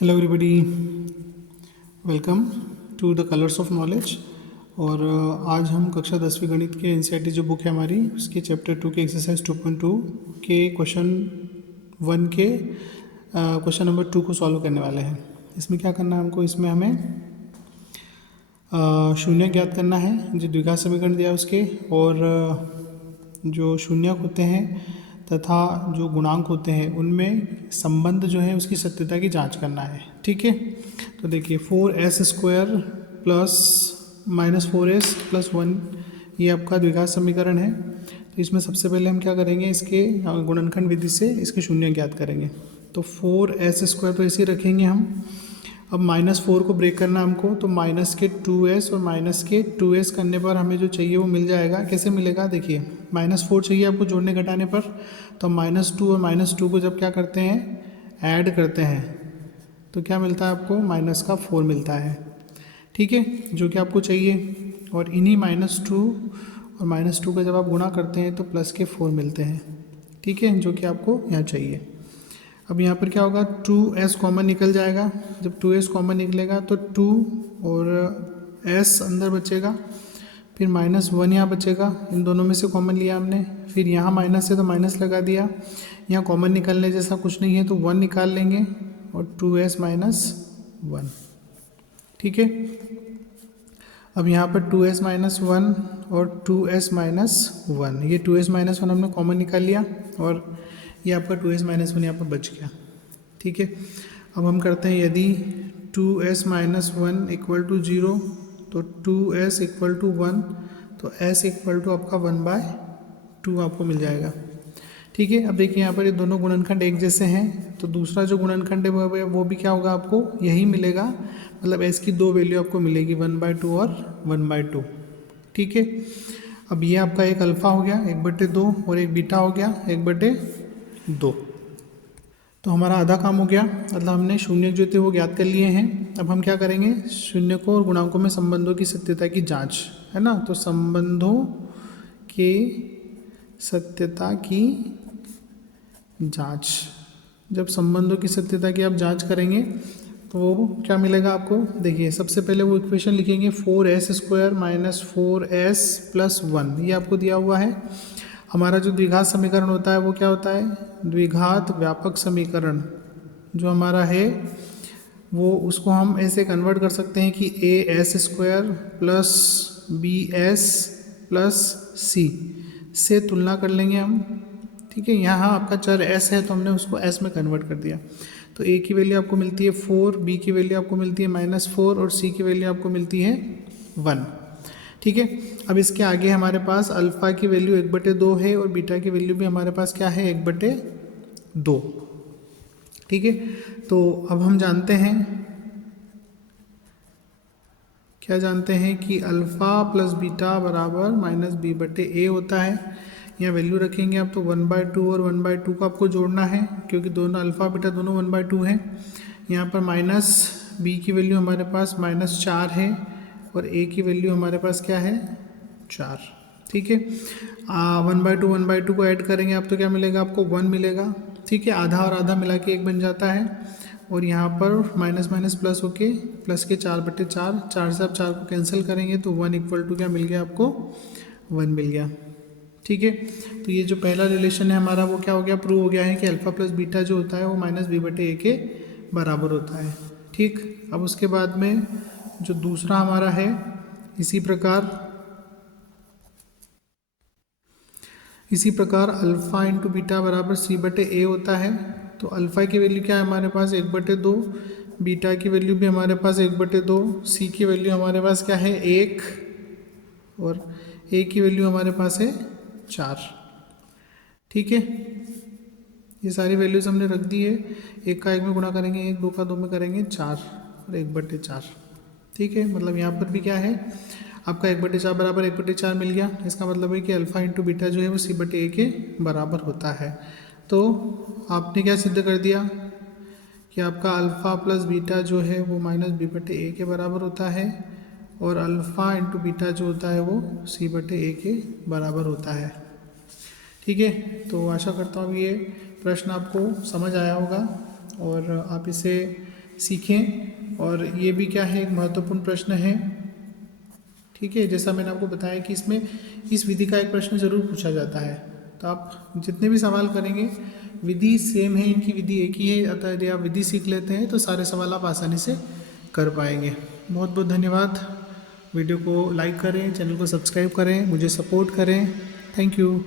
Hello everybody, welcome to the Colours of Knowledge. और आज हम कक्षा 10वीं गणित के एनसीईआरटी जो बुक है हमारी उसके चैप्टर 2 के एक्सरसाइज 2.2 के क्वेश्चन 1 के क्वेश्चन नंबर 2 को सॉल्व करने वाले हैं। इसमें क्या करना है हमको, इसमें हमें शून्य ज्ञात करना है जो द्विघात समीकरण दिया है उसके, और जो शून्यक होते हैं तथा जो गुणांक होते हैं उनमें संबंध जो है उसकी सत्यता की जांच करना है। ठीक है, तो देखिए 4s² प्लस -4s प्लस 1 ये आपका द्विघात समीकरण है। तो इसमें सबसे पहले हम क्या करेंगे, इसके गुणनखंड विधि से इसके शून्य ज्ञात करेंगे। तो 4s² तो ऐसे ही रखेंगे हम। अब -4 को ब्रेक करना हमको, तो माइनस के 2s और माइनस के 2s करने पर हमें जो चाहिए वो मिल जाएगा। कैसे मिलेगा, देखिए -4 चाहिए आपको जोड़ने घटाने पर, तो -2 और -2 को जब क्या करते हैं, ऐड करते हैं, तो क्या मिलता है आपको, -4 मिलता है। ठीक है, जो कि आपको चाहिए। और इन्हीं -2 और -2 का जब आप गुणा करते हैं तो +4 मिलते हैं। ठीक है, जो कि आपको यहाँ चाहिए। अब यहाँ पर क्या होगा, 2s कॉमन निकल जाएगा। जब 2s कॉमन निकलेगा तो 2 और s अंदर बचेगा, फिर -1 यहाँ बचेगा, इन दोनों में से कॉमन लिया हमने। फिर यहाँ माइनस है तो माइनस लगा दिया, यहाँ कॉमन निकालने जैसा कुछ नहीं है तो 1 निकाल लेंगे और 2s - 1। ठीक है, अब यहाँ पर 2s - 1 और 2s - 1, ये 2s - 1 हमने कॉमन निकाल लिया और ये आपका 2s - 1 यहाँ पर बच गया। ठीक है, अब हम करते हैं, यदि 2s - 1 = 0 तो 2s = 1, तो s = आपका 1/2 आपको मिल जाएगा। ठीक है, अब देखिए यहाँ पर ये दोनों गुणनखंड एक जैसे हैं, तो दूसरा जो गुणनखंड है वो भी क्या होगा, आपको यही मिलेगा। मतलब s की दो वैल्यू आपको मिलेगी, 1/2 और 1/2। ठीक है, अब ये आपका एक अल्फ़ा हो गया 1/2 और एक बीटा हो गया 1/2। तो हमारा आधा काम हो गया, मतलब हमने शून्य जो थे वो ज्ञात कर लिए हैं। अब हम क्या करेंगे, शून्य को और गुणांकों में संबंधों की सत्यता की जांच, है ना। तो संबंधों के सत्यता की जांच, जब संबंधों की सत्यता की आप जांच करेंगे तो वो क्या मिलेगा आपको, देखिए सबसे पहले वो इक्वेशन लिखेंगे 4s² - 4s + 1, ये आपको दिया हुआ है। हमारा जो द्विघात समीकरण होता है वो क्या होता है, द्विघात व्यापक समीकरण जो हमारा है वो, उसको हम ऐसे कन्वर्ट कर सकते हैं कि as² + bs + c से तुलना कर लेंगे हम। ठीक है, यहाँ आपका चर s है तो हमने उसको s में कन्वर्ट कर दिया। तो a की वैल्यू आपको मिलती है 4, b की वैल्यू आपको मिलती है -4 और c की वैल्यू आपको मिलती है 1। ठीक है, अब इसके आगे हमारे पास अल्फ़ा की वैल्यू 1/2 है और बीटा की वैल्यू भी हमारे पास क्या है, 1/2। ठीक है, तो अब हम जानते हैं, क्या जानते हैं कि अल्फ़ा + बीटा बराबर -b/a होता है। यहाँ वैल्यू रखेंगे आप, तो 1/2 और 1/2 को आपको जोड़ना है क्योंकि दोनों अल्फ़ा बीटा दोनों 1/2 हैं। यहाँ पर -b की वैल्यू हमारे पास -4 है और a की वैल्यू हमारे पास क्या है, 4। ठीक है, 1/2 को ऐड करेंगे आप तो क्या मिलेगा आपको, 1 मिलेगा। ठीक है, आधा और आधा मिला के 1 बन जाता है और यहाँ पर माइनस माइनस प्लस होके प्लस के 4/4, 4 से आप 4 को कैंसिल करेंगे तो 1 = क्या मिल गया आपको, 1 मिल गया। ठीक है, तो ये जो पहला रिलेशन है हमारा वो क्या हो गया, प्रूव हो गया है कि अल्फ़ा + बीटा जो होता है वो -b/a के बराबर होता है। ठीक, अब उसके बाद में जो दूसरा हमारा है, इसी प्रकार अल्फ़ा × बीटा बराबर c/a होता है। तो अल्फ़ा की वैल्यू क्या है हमारे पास, 1/2, बीटा की वैल्यू भी हमारे पास 1/2, c की वैल्यू हमारे पास क्या है, 1, और a की वैल्यू हमारे पास है 4। ठीक है, ये सारी वैल्यूज़ हमने रख दी है। 1 का 1 में गुणा करेंगे 1, 2 का 2 में करेंगे 4 और 1/4। ठीक है, मतलब यहाँ पर भी क्या है आपका 1/4 बराबर 1/4 मिल गया। इसका मतलब है कि अल्फ़ा × बीटा जो है वो c/a के बराबर होता है। तो आपने क्या सिद्ध कर दिया कि आपका अल्फ़ा + बीटा जो है वो -b/a के बराबर होता है और अल्फ़ा × बीटा जो होता है वो c/a के बराबर होता है। ठीक है, तो आशा करता हूँ ये प्रश्न आपको समझ आया होगा और आप इसे सीखें। और ये भी क्या है, एक महत्वपूर्ण प्रश्न है। ठीक है, जैसा मैंने आपको बताया कि इसमें इस विधि का एक प्रश्न ज़रूर पूछा जाता है। तो आप जितने भी सवाल करेंगे विधि सेम है, इनकी विधि एक ही है, अतः यदि आप विधि सीख लेते हैं तो सारे सवाल आप आसानी से कर पाएंगे। बहुत बहुत धन्यवाद। वीडियो को लाइक करें, चैनल को सब्सक्राइब करें, मुझे सपोर्ट करें। Thank you.